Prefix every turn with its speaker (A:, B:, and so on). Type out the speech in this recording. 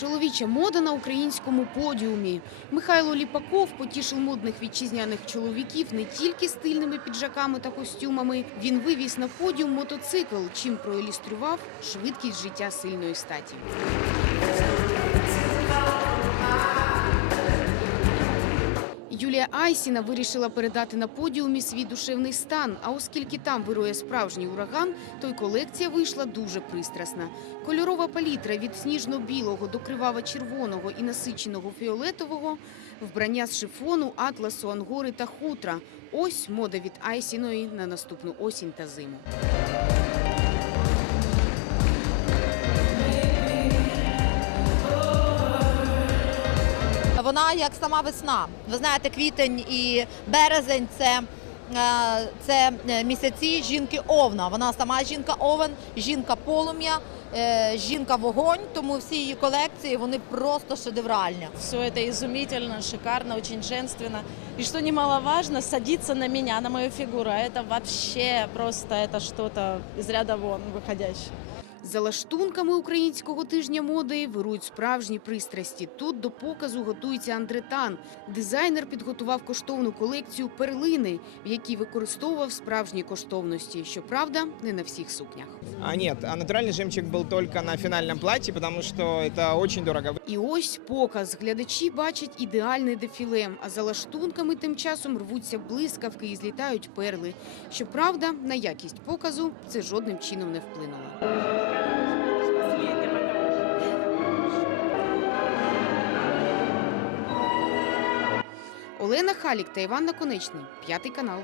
A: Чоловіча мода на українському подіумі. Михайло Ліпаков потішив модних вітчизняних чоловіків не тільки стильними піджаками та костюмами. Він вивіз на подіум мотоцикл, чим проілюстрував швидкість життя сильної статі. Юлія Айсіна вирішила передати на подіумі свій душевний стан. А оскільки там вирує справжній ураган, то й колекція вийшла дуже пристрасна. Кольорова палітра від сніжно-білого до криваво-червоного і насиченого фіолетового, вбрання з шифону, атласу, ангори та хутра. Ось мода від Айсіної на наступну осінь та зиму.
B: Вона як сама весна. Ви знаєте, квітень і березень це, е, це е, місяці жінки Овна. Вона сама жінка Овен, жінка полум'я, е, жінка вогонь. Тому всі її колекції вони просто шедевральні.
C: Все это изумительно, шикарно, очень женственно. И что немаловажно, садиться на меня, на мою фигуру. А это вообще просто это что-то из ряда вон выходящее.
A: За лаштунками українського тижня моди вирують справжні пристрасті. Тут до показу готується Андретан. Дизайнер підготував коштовну колекцію перлини, в якій використовував справжні коштовності. Щоправда, не на всіх сукнях.
D: А нет, а натуральный жемчуг был только на финальном платье, потому что это очень дорого.
A: І ось показ. Глядачі бачать ідеальне дефіле, а за лаштунками тим часом рвуться блискавки і злітають перли. Щоправда, на якість показу це жодним чином не вплинуло. Олена Халік та Іван Наконечний, п'ятий канал.